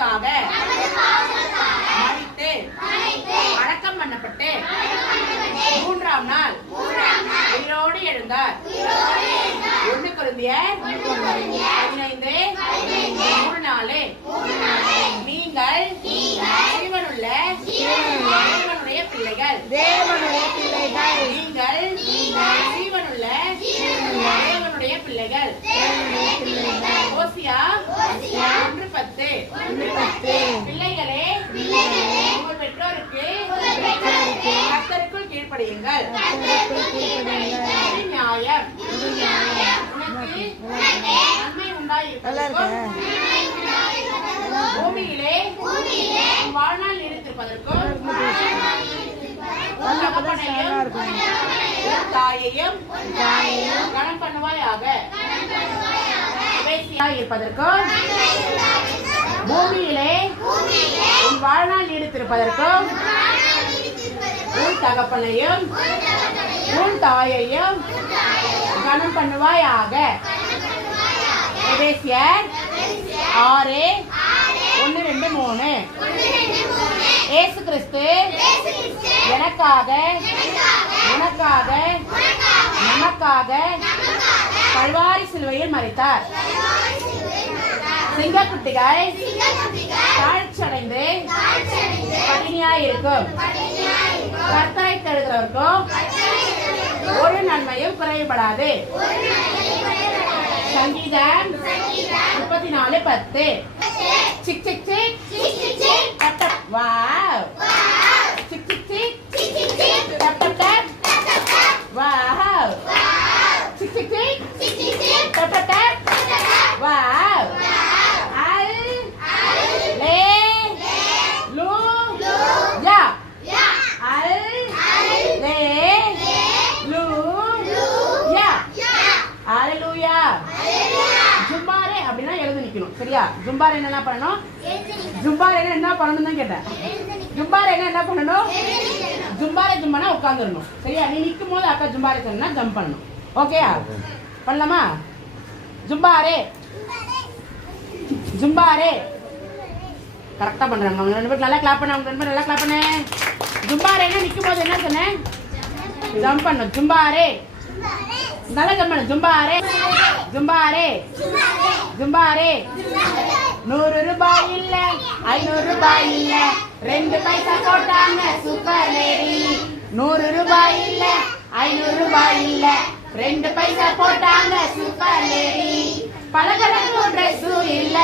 பாவங்களுக்காக மரித்து அடக்கம் பண்ணப்பட்டு 3ஆம் நாள் உயிரோடு எழுந்தார். 1 கொரிந்தியர் 15:3 நீங்கள் ஜீவனுள்ள தேவனுடைய பிள்ளைகள். நீங்கள் ஜீவனுள்ள தேவனுடைய பிள்ளைகள். ஓசியா 1:10 பிள்ளைகளே உங்கள் பெற்றோருக்கு கர்த்தருக்குள் கீழ்ப்படியுங்கள். நியாயம் உனக்கு நன்மை உண்டாயிருப்பதற்கும் பூமியிலே வாழ்நாள் நீடித்திருப்பதற்கும் தாயையும் கணம் பண்ணுவாயாக இருப்பதற்கும் பூமியிலே உன் வாழ்நாள் நீடித்திருப்பதற்கும் உன் தகப்பனையும் உன் தாயையும் கணம் பண்ணுவாயாக. எபேசியர் 6:1-3 இயேசு கிறிஸ்து எனக்காக உனக்காக நமக்காக கல்வாரி சிலுவையில் மரித்தார். சிங்கக்குட்டிகள் தாழ்ச்சடைந்து பட்டினியாயிருக்கும் கர்த்தரை தேடுகிறவருக்கும் ஒரு நன்மையும் குறைபடாது. சங்கீதம் 34:10 சிக் சிக் சிக் டப் டப் வாவ் சிக் சிக் சிக் டப் டப் டப் வாவ் சிக் சிக் சிக் டப் டப் டப் வாவ் அல்லேலூயா அல்லேலூயா அல்லேலூயா. ஜும்பாரே அப்படின்னா எழுந்து நிக்கணும். சரியா? ஜும்பாரே என்ன பண்ணணும்? ஜும்பாரே என்ன பண்ணணும் தான் கேட்டேன். ஜும்பாரே என்ன பண்ணணும்? ஜும்பாரே ஜும்பானா உட்காந்துடணும். சரியா? நீ நிற்கும் போது அக்கா ஜும்பாரே சொன்னா ஜம்ப் பண்ணணும். ஓகேயா? பண்ணலாமா? ஜும்பாரே ஜும்பாரே கரெக்டா பண்றாங்க. அவங்க 2 பேரும் நல்லா கிளாப் பண்ண. அவங்க 2 பேரும் நல்லா கிளாப் பண்ண. ஜும்பாரேன்னா நிற்கும் போது என்ன சொன்னேன்? ஜம்ப் பண்ணணும். ஜும்பாரே நல்லா ஜம்ப் பண்ணு. ஜும்பாரே ஜும்பாரே ஜும்பாரே. 100 ரூபாய் இல்ல 500 ரூபாய் இல்ல 2 பைசா போட்டாங்க சூப்பர் லேடி. 100 ரூபாய் இல்ல 500 ரூபாய் இல்ல 2 பைசா போட்டாங்க சூப்பர் லேடி. பலகலக்கும் ட்ரெஸ்ஸும் இல்ல